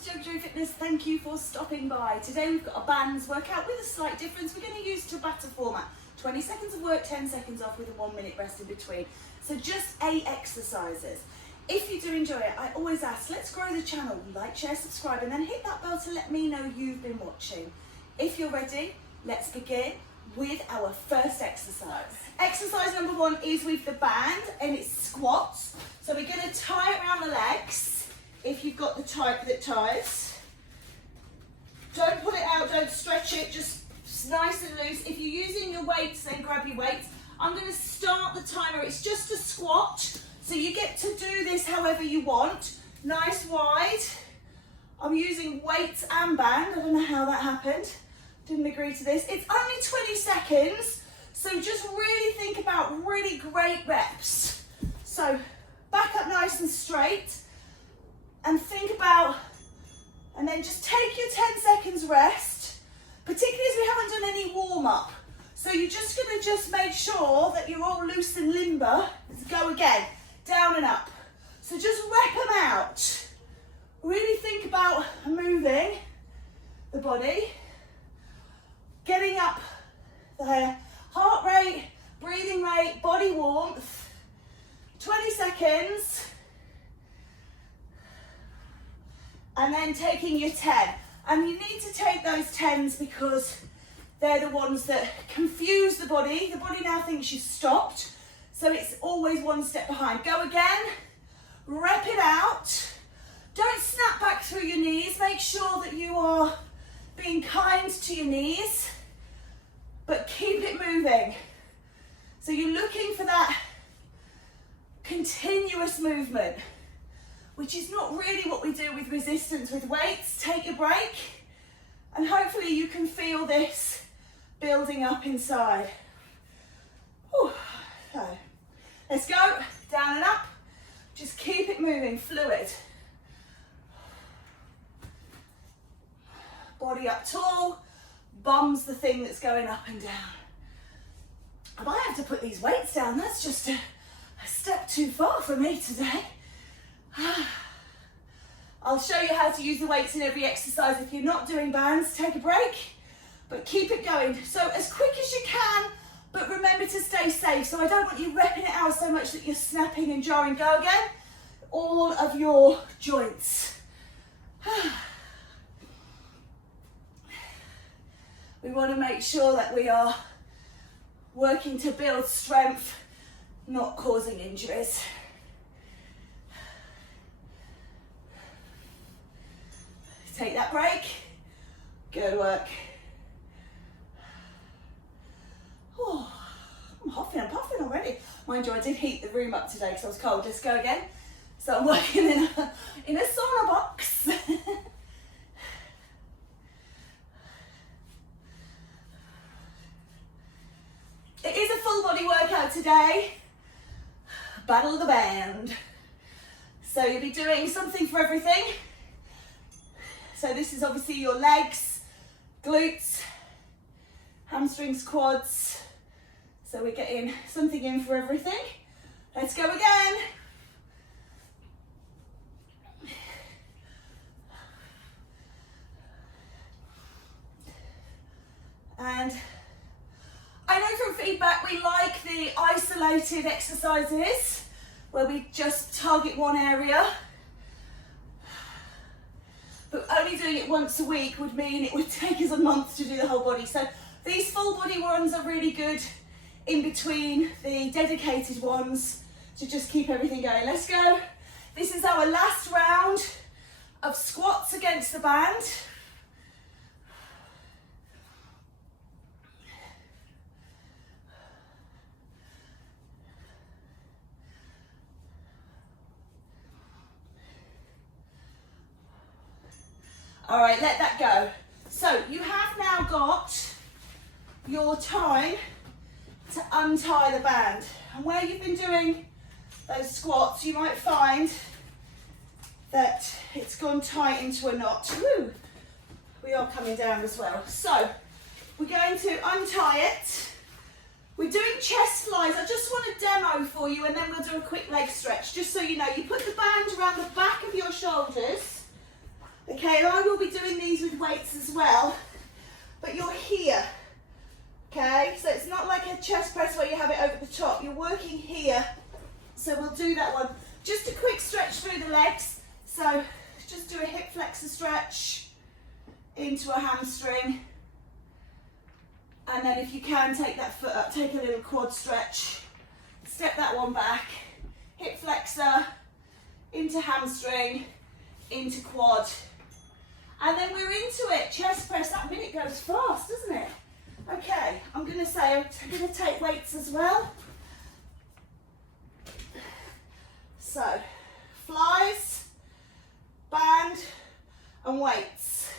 with JoeGa Fitness. Thank you for stopping by. Today we've got a bands workout with a slight difference. We're going to use Tabata format. 20 seconds of work, 10 seconds off with a 1 minute rest in between. So just 8 exercises. If you do enjoy it, I always ask, let's grow the channel. Like, share, subscribe, and then hit that bell to let me know you've been watching. If you're ready, let's begin with our first exercise. Exercise number 1 is with the band and it's squats. So we're going to tie it around the legs. If you've got the type that ties, don't pull it out, don't stretch it, just nice and loose. If you're using your weights, then grab your weights. I'm going to start the timer. It's just a squat, so you get to do this however you want. Nice wide. I'm using weights and band. I don't know how that happened. Didn't agree to this. It's only 20 seconds, so just really think about really great reps. So back up nice and straight. And think about, and then just take your 10 seconds rest, particularly as we haven't done any warm up. So you're just going to make sure that you're all loose and limber. Let's go again, down and up. So just rep them out. Really think about moving the body, getting up the heart rate, breathing rate, body warmth. 20 seconds. And then taking your 10. And you need to take those 10s because they're the ones that confuse the body. The body now thinks you've stopped. So it's always one step behind. Go again. Rep it out. Don't snap back through your knees. Make sure that you are being kind to your knees. But keep it moving. So you're looking for that continuous movement, which is not really what we do with resistance with weights. Take a break, and hopefully you can feel this building up inside. Whew. So, let's go, down and up. Just keep it moving, fluid. Body up tall, bum's the thing that's going up and down. I might have to put these weights down. That's just a step too far for me today. I'll show you how to use the weights in every exercise. If you're not doing bands, take a break, but keep it going. So as quick as you can, but remember to stay safe. So I don't want you repping it out so much that you're snapping and jarring. Go again. All of your joints. We want to make sure that we are working to build strength, not causing injuries. Take that break. Good work. Oh, I'm huffing and puffing already. Mind you, I did heat the room up today because I was cold. Let's go again. So I'm working in a sauna box. It is a full body workout today. Battle of the band. So you'll be doing something for everything. So this is obviously your legs, glutes, hamstrings, quads. So we're getting something in for everything. Let's go again. And I know from feedback we like the isolated exercises where we just target one area. But only doing it once a week would mean it would take us a month to do the whole body. So these full body ones are really good in between the dedicated ones to just keep everything going. Let's go. This is our last round of squats against the band. All right, let that go. So you have now got your time to untie the band. And where you've been doing those squats, you might find that it's gone tight into a knot. Woo. We are coming down as well. So we're going to untie it. We're doing chest flies. I just want a demo for you and then we'll do a quick leg stretch. Just so you know, you put the band around the back of your shoulders. Okay, and I will be doing these with weights as well, but you're here. Okay, so it's not like a chest press where you have it over the top. You're working here. So we'll do that one. Just a quick stretch through the legs. So just do a hip flexor stretch into a hamstring. And then if you can, take that foot up, take a little quad stretch. Step that one back. Hip flexor, into hamstring, into quad. And then we're into it. Chest press, that minute goes fast, doesn't it? Okay, I'm going to say I'm going to take weights as well. So, flies, band, and weights.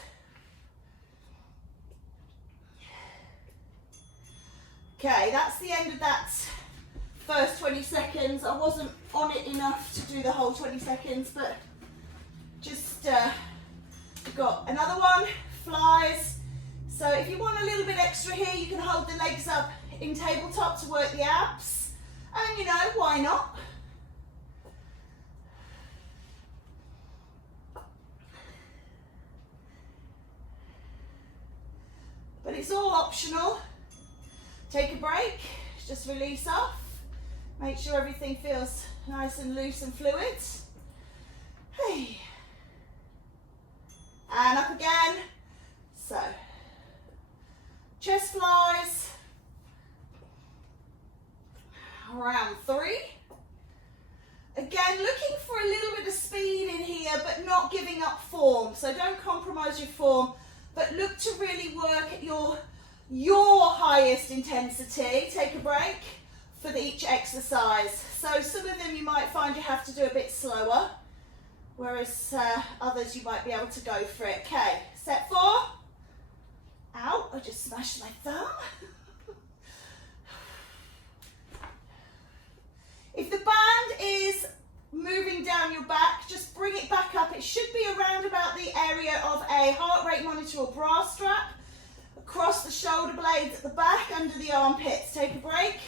Okay, that's the end of that first 20 seconds. I wasn't on it enough to do the whole 20 seconds, but just got another one, flies. So if you want a little bit extra here, you can hold the legs up in tabletop to work the abs. And you know, why not? But it's all optional. Take a break, just release off. Make sure everything feels nice and loose and fluid. Hey. And up again. So, chest flies. Round 3. Again, looking for a little bit of speed in here, but not giving up form. So don't compromise your form, but look to really work at your highest intensity. Take a break for each exercise. So some of them you might find you have to do a bit slower, whereas others you might be able to go for it. Okay, set 4. Ow, I just smashed my thumb. If the band is moving down your back, just bring it back up. It should be around about the area of a heart rate monitor or bra strap, across the shoulder blades at the back, under the armpits. Take a break.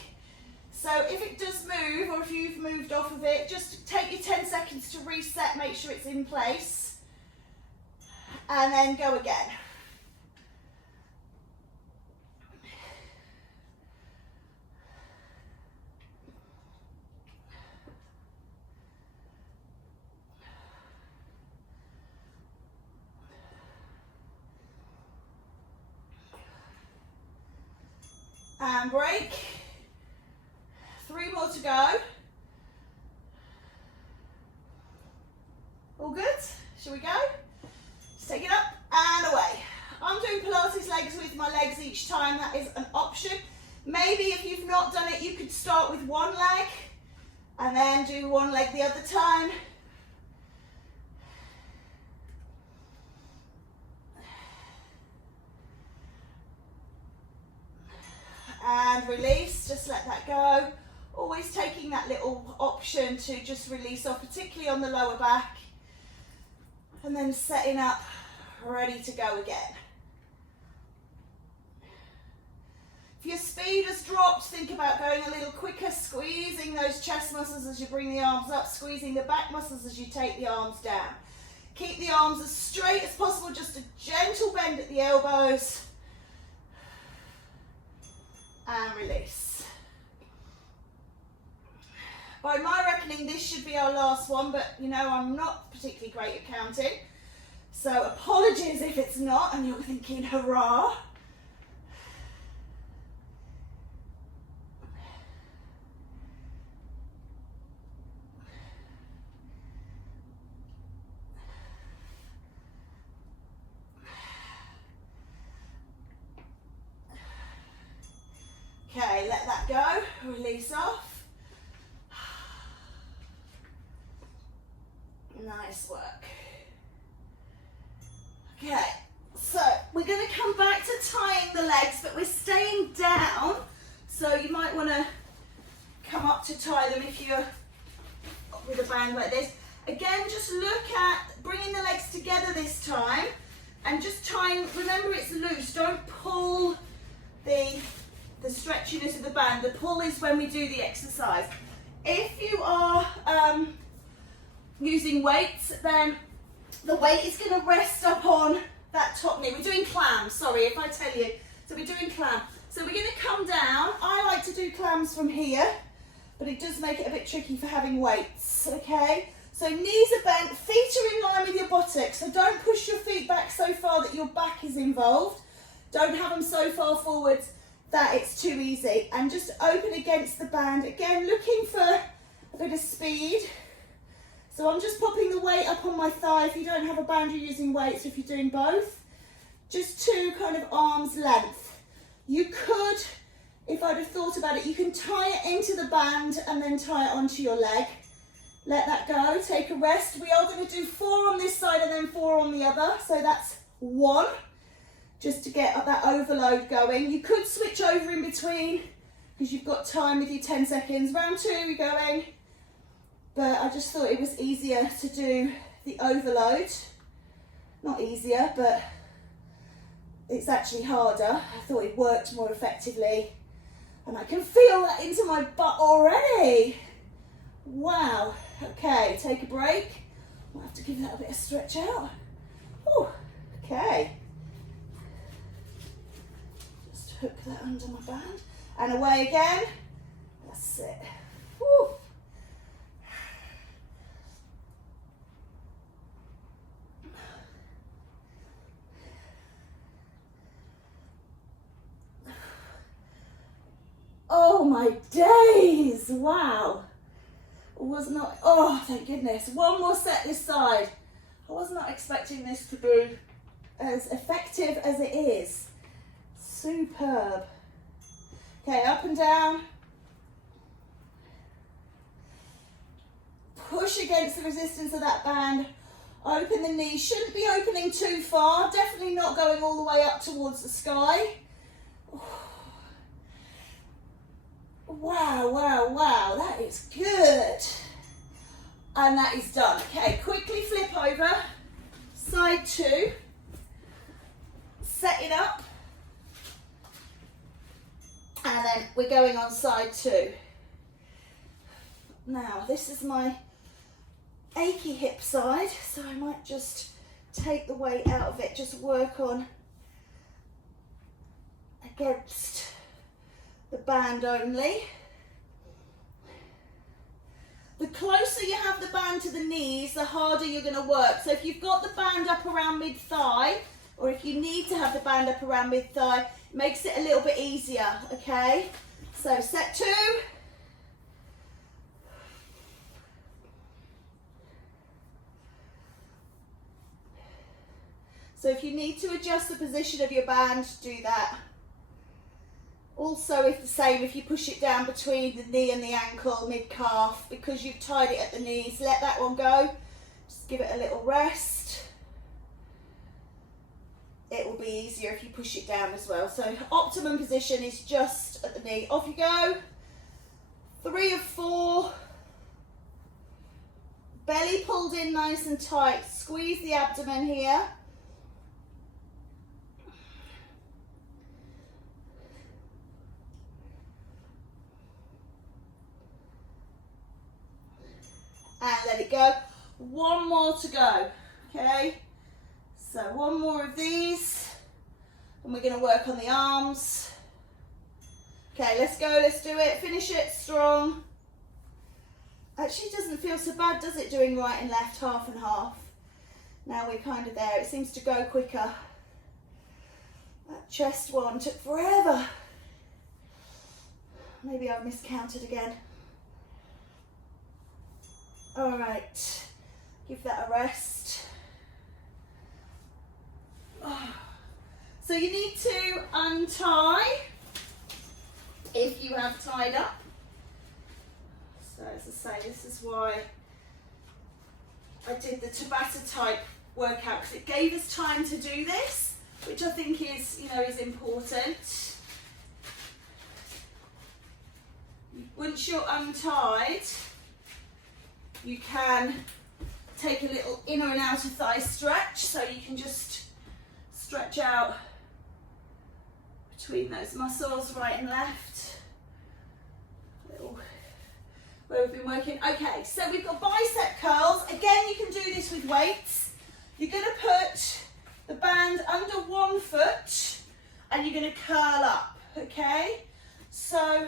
So if it does move, or if you've moved off of it, just take your 10 seconds to reset, make sure it's in place, and then go again. And break. 3 more to go. All good? Shall we go? Just take it up and away. I'm doing Pilates legs with my legs each time. That is an option. Maybe if you've not done it, you could start with one leg and then do one leg the other time. And release, just let that go. Always taking that little option to just release off, particularly on the lower back. And then setting up, ready to go again. If your speed has dropped, think about going a little quicker, squeezing those chest muscles as you bring the arms up, squeezing the back muscles as you take the arms down. Keep the arms as straight as possible, just a gentle bend at the elbows. And release. By my reckoning, this should be our last one, but you know, I'm not particularly great at counting. So apologies if it's not and you're thinking, hurrah. Okay, let that go, release off. Nice work. Okay, so we're going to come back to tying the legs, but we're staying down, so you might want to come up to tie them if you're with a band like this. Again, just look at bringing the legs together this time, and just tying, remember it's loose, don't pull the stretchiness of the band. The pull is when we do the exercise. If you are using weights, then The weight is going to rest up on that top knee. We're doing clams, sorry if I tell you. So we're doing clam. So we're going to come down. I like to do clams from here, but it does make it a bit tricky for having weights, okay? So knees are bent, feet are in line with your buttocks. So don't push your feet back so far that your back is involved. Don't have them so far forwards that it's too easy. And just open against the band. Again, looking for a bit of speed. So I'm just popping the weight up on my thigh. If you don't have a band, you're using weights. If you're doing both, just to kind of arm's length. You could, if I'd have thought about it, you can tie it into the band and then tie it onto your leg. Let that go, take a rest. We are going to do 4 on this side and then 4 on the other. So that's 1, just to get that overload going. You could switch over in between because you've got time with your 10 seconds. Round 2, we're going. But I just thought it was easier to do the overload. Not easier, but it's actually harder. I thought it worked more effectively. And I can feel that into my butt already. Wow. Okay, take a break. I'll have to give that a bit of stretch out. Ooh, okay. Just hook that under my band. And away again. That's it. Woo. Oh my days, wow. Was not, oh thank goodness. 1 more set this side. I was not expecting this to be as effective as it is. Superb. Okay, up and down. Push against the resistance of that band. Open the knee. Shouldn't be opening too far. Definitely not going all the way up towards the sky. Wow, wow, wow, that is good. And that is done. Okay, quickly flip over. Side 2. Set it up. And then we're going on side 2. Now, this is my achy hip side, so I might just take the weight out of it, just work on against the band only. The closer you have the band to the knees, the harder you're going to work. So if you've got the band up around mid-thigh, or if you need to have the band up around mid-thigh, it makes it a little bit easier, okay? So set 2. So if you need to adjust the position of your band, do that. Also, if you push it down between the knee and the ankle, mid-calf, because you've tied it at the knees, let that one go. Just give it a little rest. It will be easier if you push it down as well. So optimum position is just at the knee. Off you go. 3 of 4. Belly pulled in nice and tight. Squeeze the abdomen here. And let it go. 1 more to go, okay? So 1 more of these, and we're gonna work on the arms. Okay, let's go, let's do it, finish it strong. Actually doesn't feel so bad, does it, doing right and left, half and half? Now we're kind of there, it seems to go quicker. That chest one took forever. Maybe I've miscounted again. All right, give that a rest. Oh. So you need to untie if you have tied up. So as I say, this is why I did the Tabata type workout, because it gave us time to do this, which I think is, is important. Once you're untied, you can take a little inner and outer thigh stretch, so you can just stretch out between those muscles, right and left. Little, where we've been working. Okay, so we've got bicep curls. Again, you can do this with weights. You're going to put the band under one foot and you're going to curl up, okay? So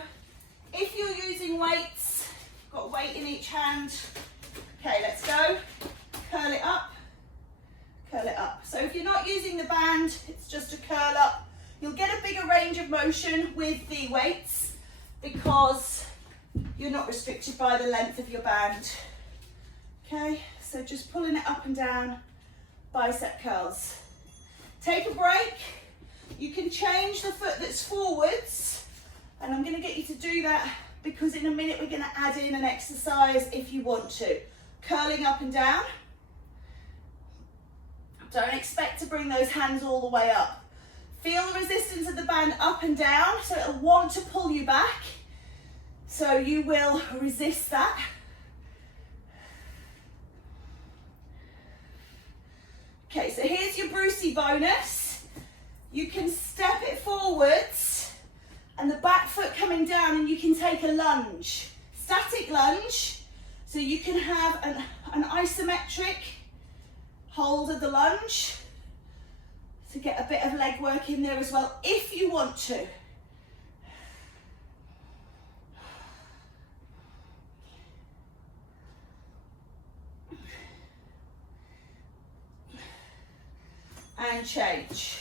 if you're using weights, got a weight in each hand. Okay, let's go. Curl it up, curl it up. So if you're not using the band, it's just a curl up. You'll get a bigger range of motion with the weights because you're not restricted by the length of your band. Okay, so just pulling it up and down, bicep curls. Take a break. You can change the foot that's forwards, and I'm going to get you to do that because in a minute we're going to add in an exercise if you want to. Curling up and down. Don't expect to bring those hands all the way up. Feel the resistance of the band up and down, so it'll want to pull you back. So you will resist that. Okay, so here's your Brucey bonus. You can step it forwards and the back foot coming down, and you can take a lunge. Static lunge, so you can have an isometric hold of the lunge to get a bit of leg work in there as well if you want to. And change.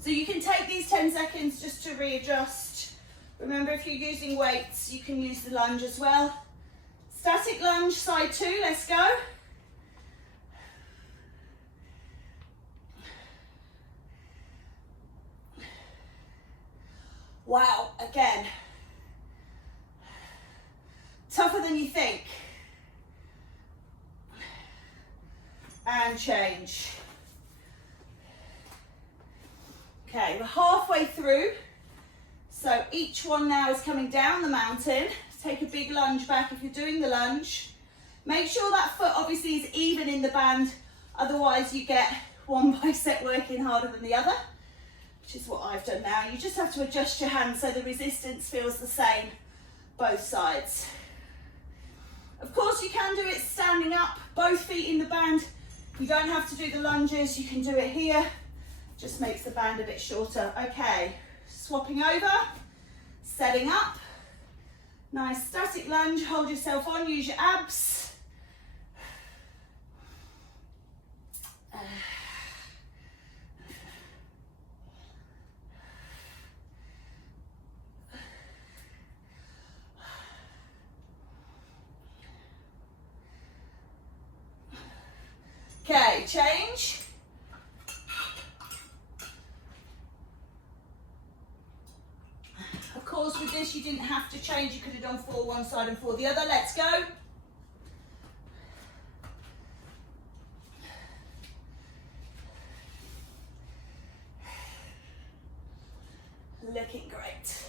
So you can take these 10 seconds just to readjust. Remember, if you're using weights, you can use the lunge as well. Static lunge, side 2, let's go. Wow, again. Tougher than you think. And change. Okay, we're halfway through. So each one now is coming down the mountain. Take a big lunge back if you're doing the lunge. Make sure that foot obviously is even in the band, otherwise you get one bicep working harder than the other, which is what I've done now. You just have to adjust your hands so the resistance feels the same both sides. Of course you can do it standing up, both feet in the band. You don't have to do the lunges, you can do it here. Just makes the band a bit shorter. Okay, swapping over, setting up. Nice static lunge, hold yourself on, use your abs. Okay, change. Of course, with this, you didn't have to change. You could have done 4 one side and 4 the other. Let's go. Looking great.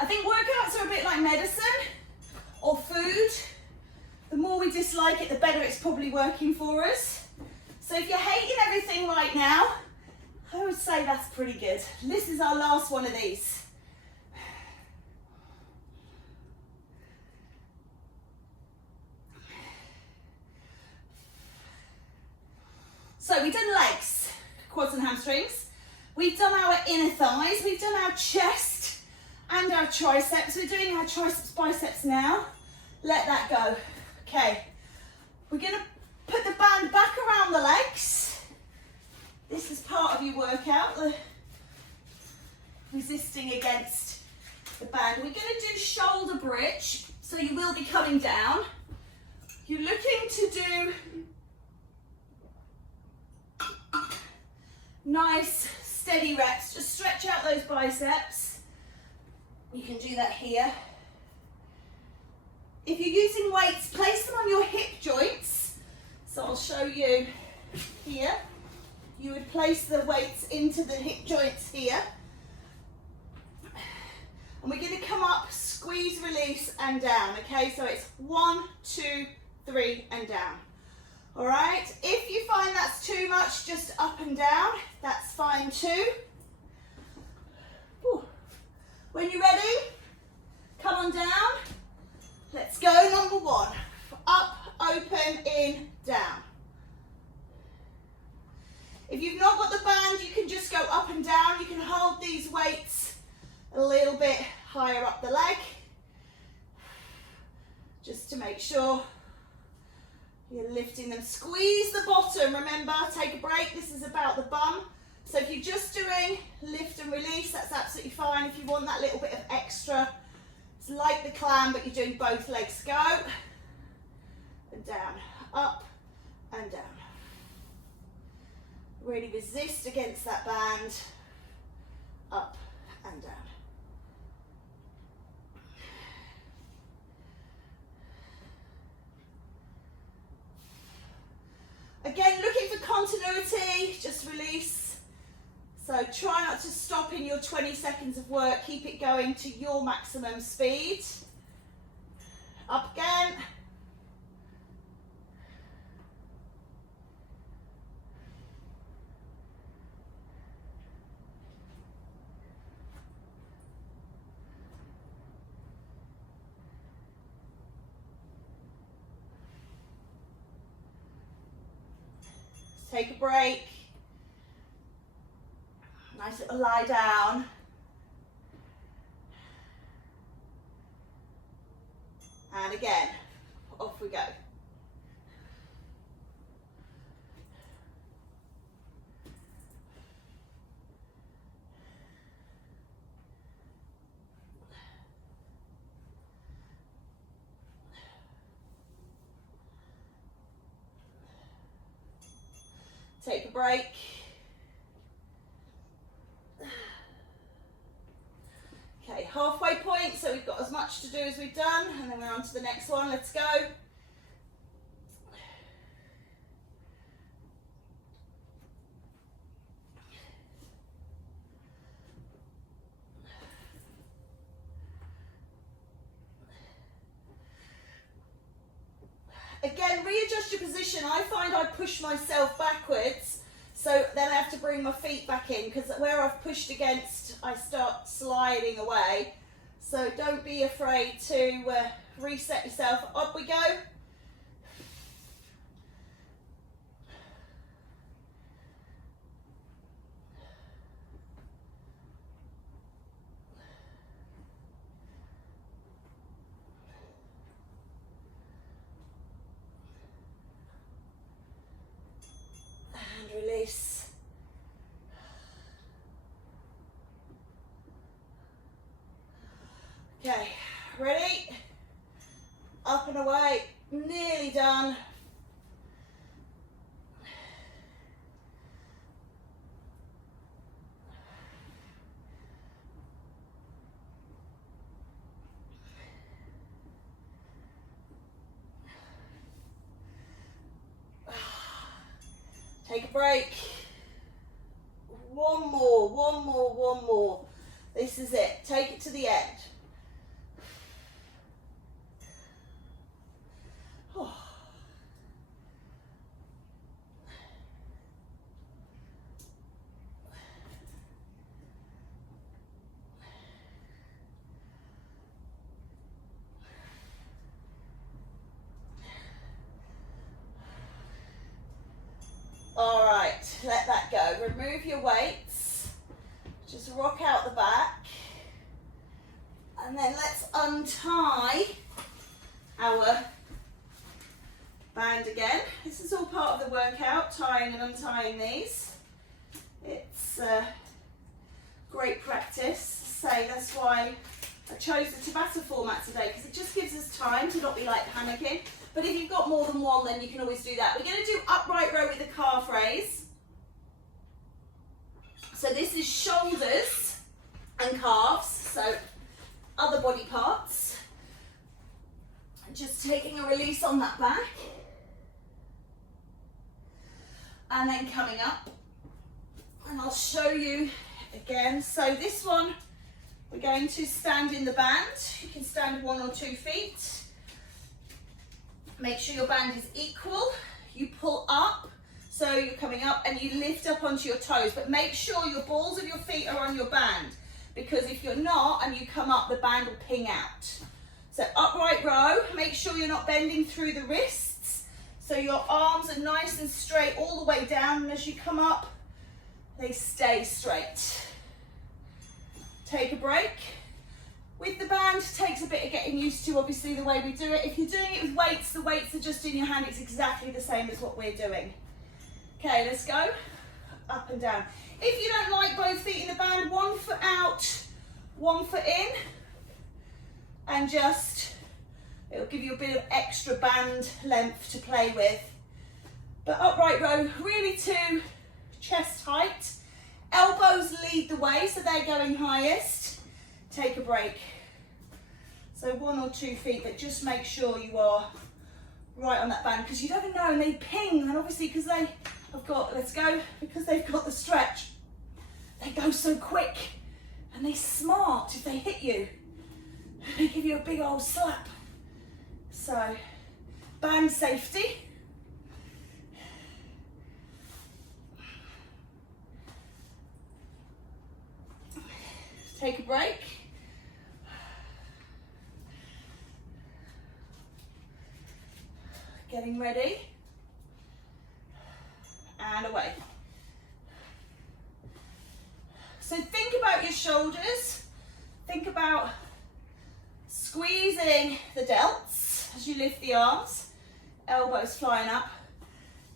I think workouts are a bit like medicine or food. The more we dislike it, the better it's probably working for us. So if you're hating everything right now, I would say that's pretty good. This is our last one of these. So we've done legs, quads and hamstrings. We've done our inner thighs. We've done our chest and our triceps. We're doing our triceps, biceps now. Let that go. Okay, we're going to put the band back around the legs. This is part of your workout, the resisting against the band. We're going to do shoulder bridge, so you will be coming down. You're looking to do nice, steady reps. Just stretch out those biceps. You can do that here. If you're using weights, place them on your hip joints. So I'll show you here. You would place the weights into the hip joints here. And we're going to come up, squeeze, release, and down. Okay, so it's 1, 2, 3, and down. All right, if you find that's too much, just up and down. That's fine too. Whew. When you're ready, Come on down. Let's go, number 1. Up, open, in, down. If you've not got the band, you can just go up and down. You can hold these weights a little bit higher up the leg, just to make sure you're lifting them. Squeeze the bottom, remember, take a break. This is about the bum. So if you're just doing lift and release, that's absolutely fine. If you want that little bit of extra, it's like the clam, but you're doing both legs. Go and down, up and down. Really resist against that band, up and down. Again, looking for continuity, just release. So try not to stop in your 20 seconds of work, keep it going to your maximum speed. Up again. Take a break. Nice little lie down. And again, off we go. Take a break. Okay, halfway point, so we've got as much to do as we've done, and then we're on to the next one. Let's go. Again, readjust your position. I find I push myself backwards, so then I have to bring my feet back in, because where I've pushed against, I start sliding away. So don't be afraid to reset yourself. Up we go. Release. Okay, ready? Up and away, nearly done. Take a break. One more, one more, one more. This is it. Take it to the end. Oh. All right, let that go. Remove your weights. Just rock out the back. And then let's untie our band again. This is all part of the workout, tying and untying these. It's great practice. Say that's why I chose the Tabata format today, because it just gives us time to not be like panicking. But if you've got more than one, then you can always do that. We're going to do upright row with the calf raise. So this is shoulders and calves, so other body parts. Just taking a release on that back. And then coming up. And I'll show you again. So this one, we're going to stand in the band. You can stand 1 or 2 feet. Make sure your band is equal. You pull up, so you're coming up, and you lift up onto your toes, but make sure your balls of your feet are on your band. because if you're not and you come up, the band will ping out. So upright row, make sure you're not bending through the wrists. So your arms are nice and straight all the way down, and as you come up, they stay straight. Take a break. With the band, takes a bit of getting used to, obviously, the way we do it. If you're doing it with weights, the weights are just in your hand. It's exactly the same as what we're doing. Okay, let's go. Up and down. If you don't like both feet in the band, 1 foot out, 1 foot in, and just, it'll give you a bit of extra band length to play with. But upright row, really to chest height. Elbows lead the way, so they're going highest. Take a break. So 1 or 2 feet, but just make sure you are right on that band, because you never know, and they ping, and obviously because they have got, let's go, because they've got the stretch, they go so quick, and they're smart. If they hit you, they give you a big old slap. So, band safety. Take a break. Getting ready. And away. So think about your shoulders. Think about squeezing the delts as you lift the arms. Elbows flying up.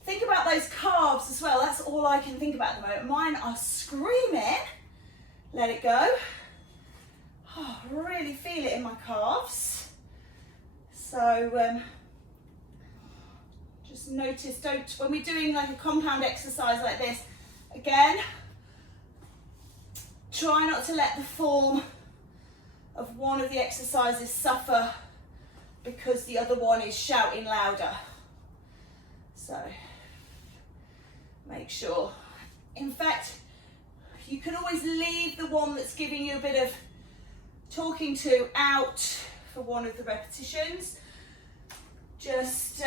Think about those calves as well. That's all I can think about at the moment. Mine are screaming. Let it go. Oh, I really feel it in my calves. So just notice, when we're doing like a compound exercise like this, again, try not to let the form of one of the exercises suffer because the other one is shouting louder. So make sure. In fact, you can always leave the one that's giving you a bit of talking to out for one of the repetitions. Just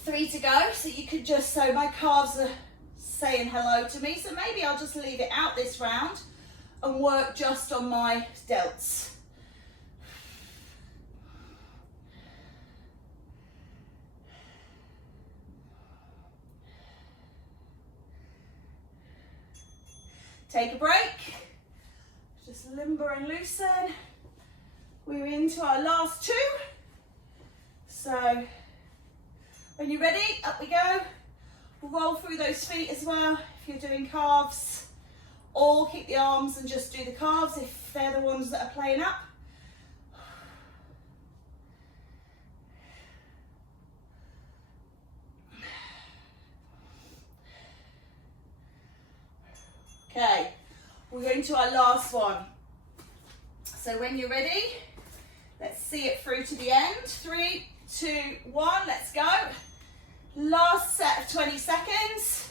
3 to go, so you could just, so my calves are saying hello to me, so maybe I'll just leave it out this round and work just on my delts. Take a break, just limber and loosen. We're into our last 2. So when you're ready, up we go. We'll roll through those feet as well if you're doing calves, or keep the arms and just do the calves if they're the ones that are playing up. Okay, we're going to our last one. So when you're ready, let's see it through to the end. 3, 2, 1, let's go. Last set of 20 seconds.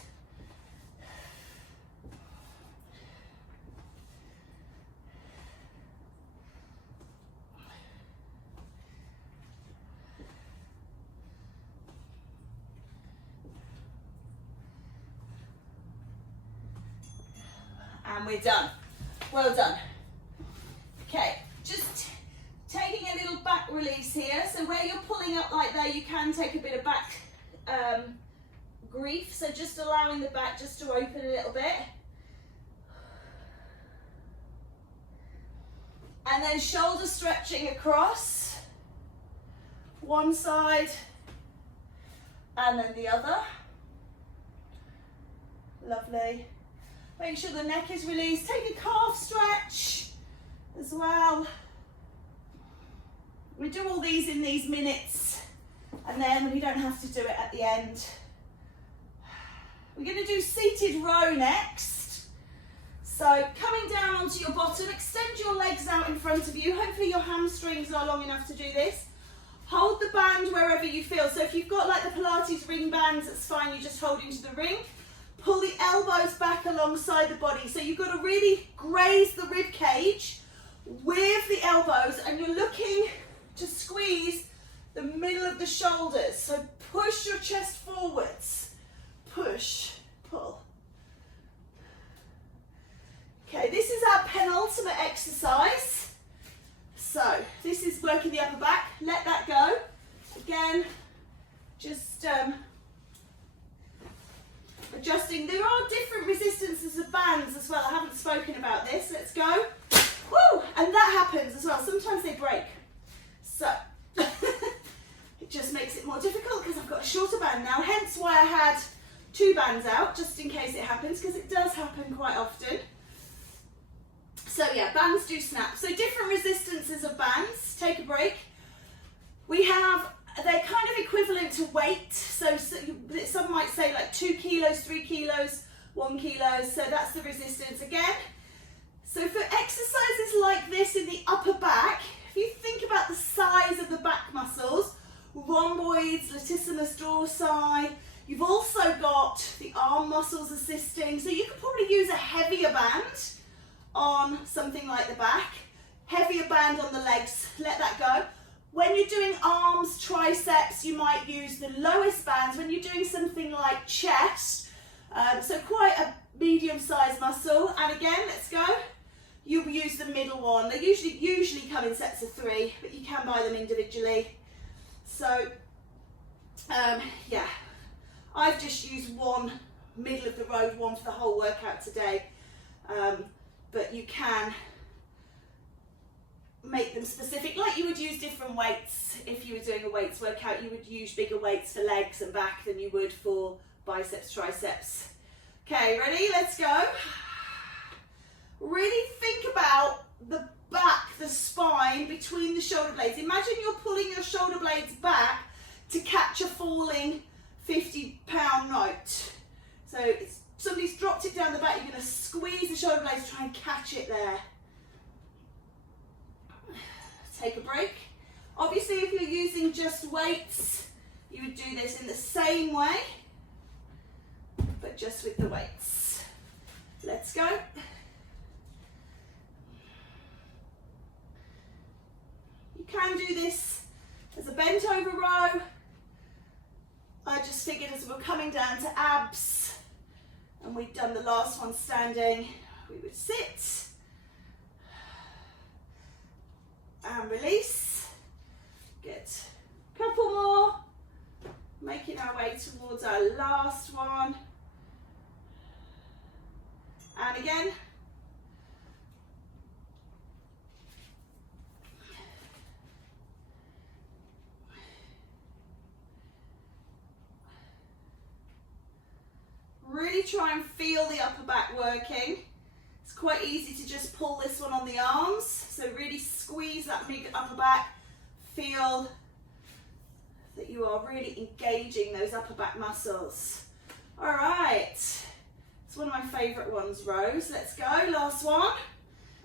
And we're done. Well done. Okay, just taking a little back release here. So where you're pulling up like that, you can take a bit of back grief. So just allowing the back just to open a little bit. And then shoulder stretching across. One side and then the other. Lovely. Make sure the neck is released. Take a calf stretch as well. We do all these in these minutes, and then we don't have to do it at the end. We're going to do seated row next. So coming down onto your bottom, extend your legs out in front of you. Hopefully your hamstrings are long enough to do this. Hold the band wherever you feel. So if you've got like the Pilates ring bands, that's fine. You just hold into the ring. Pull the elbows back alongside the body. So you've got to really graze the rib cage with the elbows, and you're looking to squeeze the middle of the shoulders. So push your chest forwards. Push, pull. working the upper back. Let that go. Again, just adjusting. There are different resistances of bands as well. I haven't spoken about this. Let's go. Woo! And that happens as well. Sometimes they break. So it just makes it more difficult because I've got a shorter band now. Hence why I had 2 bands out, just in case it happens, because it does happen quite often. So yeah, bands do snap. So different resistances of bands. Take a break. We have, they're kind of equivalent to weight. So some might say like 2 kilos, 3 kilos, 1 kilo. So that's the resistance again. So for exercises like this in the upper back, if you think about the size of the back muscles, rhomboids, latissimus dorsi, you've also got the arm muscles assisting. So you could probably use a heavier band on something like the back, heavier band on the legs, let that go. When you're doing arms, triceps, you might use the lowest bands. When you're doing something like chest, so quite a medium-sized muscle, and again, let's go, you'll use the middle one. They usually come in sets of 3, but you can buy them individually. So, yeah, I've just used one middle of the road one for the whole workout today. But you can make them specific, like you would use different weights. If you were doing a weights workout, you would use bigger weights for legs and back than you would for biceps, triceps. Okay, ready? Let's go. Really think about the back, the spine between the shoulder blades. Imagine you're pulling your shoulder blades back to catch a falling 50-pound note. So it's somebody's dropped it down the back, you're going to squeeze the shoulder blades, try and catch it there. Take a break. Obviously, if you're using just weights, you would do this in the same way, but just with the weights. Let's go. You can do this as a bent over row. I just figured as we're coming down to abs, and we've done the last one standing, we would sit and release. Good. Couple more. Making our way towards our last one. And again. Really try and feel the upper back working. It's quite easy to just pull this one on the arms. So really squeeze that big upper back. Feel that you are really engaging those upper back muscles. All right. It's one of my favorite ones, rows. Let's go, last one.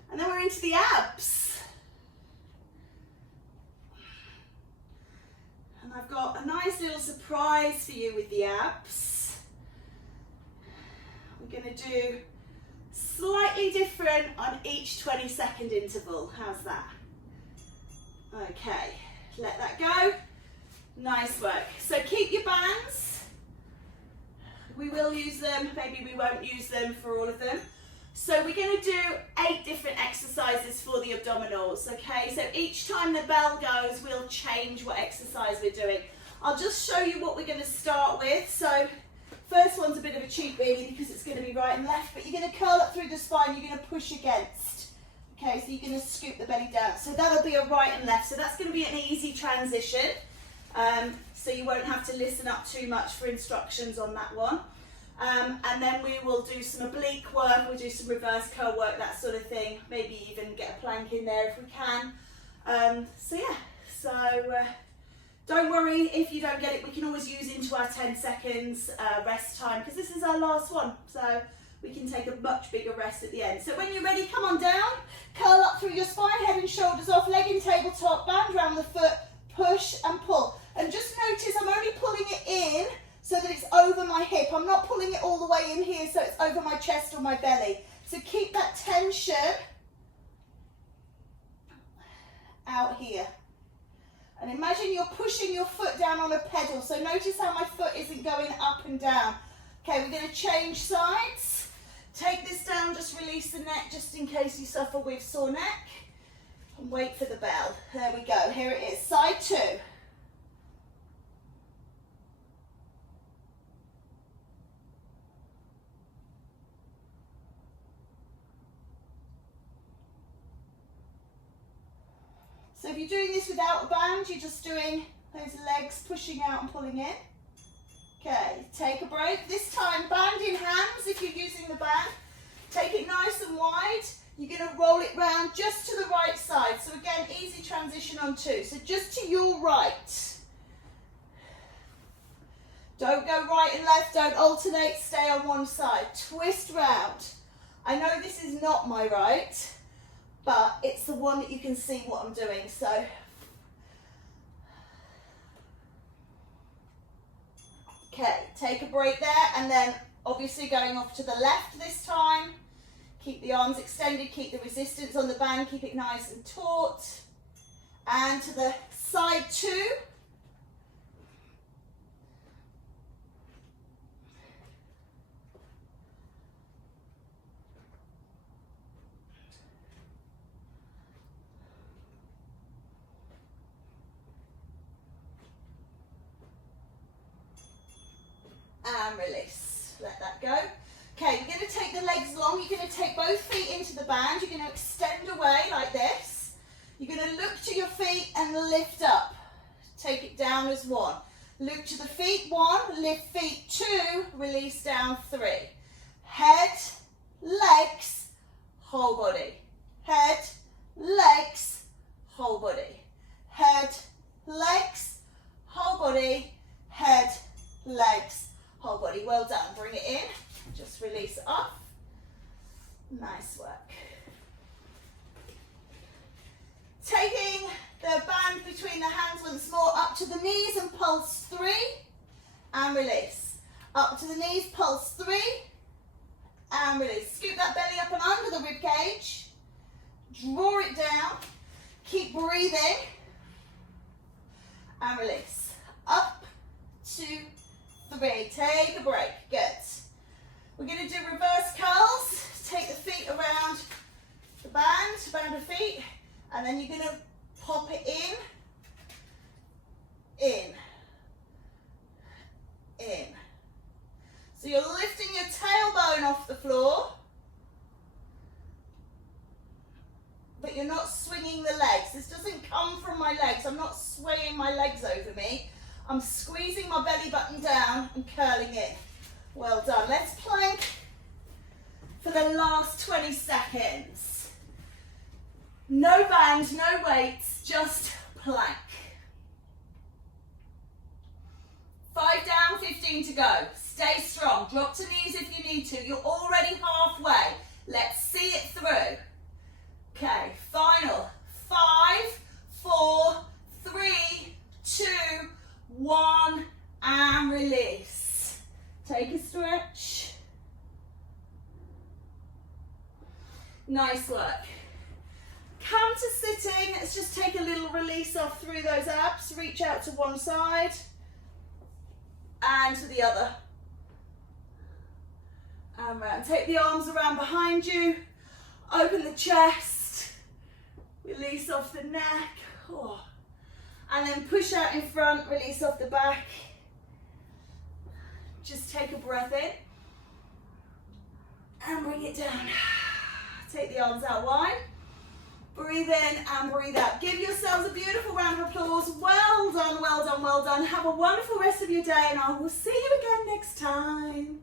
And then we're into the abs. And I've got a nice little surprise for you with the abs. We're going to do slightly different on each 20-second interval. How's that? Okay, let that go. Nice work. So keep your bands. We will use them, maybe we won't use them for all of them. So we're going to do 8 different exercises for the abdominals, okay? So each time the bell goes, we'll change what exercise we're doing. I'll just show you what we're going to start with. So first one's a bit of a cheat really because it's going to be right and left, but you're going to curl up through the spine, you're going to push against. Okay, so you're going to scoop the belly down. So that'll be a right and left. So that's going to be an easy transition. So you won't have to listen up too much for instructions on that one. And then we will do some oblique work, we'll do some reverse curl work, that sort of thing. Maybe even get a plank in there if we can. So yeah, so don't worry if you don't get it, we can always use into our 10 seconds rest time because this is our last one. So we can take a much bigger rest at the end. So when you're ready, come on down, curl up through your spine, head and shoulders off, leg in tabletop, band around the foot, push and pull. And just notice I'm only pulling it in so that it's over my hip. I'm not pulling it all the way in here so it's over my chest or my belly. So keep that tension out here. And imagine you're pushing your foot down on a pedal. So notice how my foot isn't going up and down. Okay, we're going to change sides. Take this down, just release the neck just in case you suffer with sore neck. And wait for the bell. There we go. Here it is. Side 2. So if you're doing this without a band, you're just doing those legs pushing out and pulling in. Okay, take a break. This time, band in hands if you're using the band. Take it nice and wide. You're going to roll it round just to the right side. So again, easy transition on 2. So just to your right. Don't go right and left. Don't alternate. Stay on one side. Twist round. I know this is not my right, but it's the one that you can see what I'm doing. So okay, take a break there, and then obviously going off to the left this time. Keep the arms extended, keep the resistance on the band, keep it nice and taut. And to the side 2. And release. Let that go. Okay, you're going to take the legs long. You're going to take both feet into the band. You're going to extend away like this. You're going to look to your feet and lift up. Take it down as 1. Look to the feet, 1. Lift feet, 2. Release down, 3. Head, legs, whole body. Head, legs, whole body. Head, legs, whole body. Head, legs, whole body. Well done. Bring it in. Just release up. Nice work. Taking the band between the hands once more up to the knees and pulse 3 and release. Up to the knees, pulse 3 and release. Scoop that belly up and under the rib cage. Draw it down. Keep breathing and release. Up, 2, 3. Take a break. Good. We're going to do reverse curls. Take the feet around the band of feet, and then you're going to pop it in. So you're lifting your tailbone off the floor, but you're not swinging the legs. This doesn't come from my legs. I'm not swaying my legs over me. I'm squeezing my belly button down and curling in. Well done. Let's plank for the last 20 seconds. No band, no weights, just plank. 5 down, 15 to go. Stay strong. Drop to knees if you need to. You're already halfway. Let's see it through. Okay, final. 5, 4, 3, 2, 1, and release. Take a stretch. Nice work. Come to sitting. Let's just take a little release off through those abs. Reach out to one side and to the other. And round. Take the arms around behind you. Open the chest. Release off the neck. Oh. And then push out in front. Release off the back. Just take a breath in. And bring it down. Take the arms out wide. Breathe in and breathe out. Give yourselves a beautiful round of applause. Well done, well done, well done. Have a wonderful rest of your day, and I will see you again next time.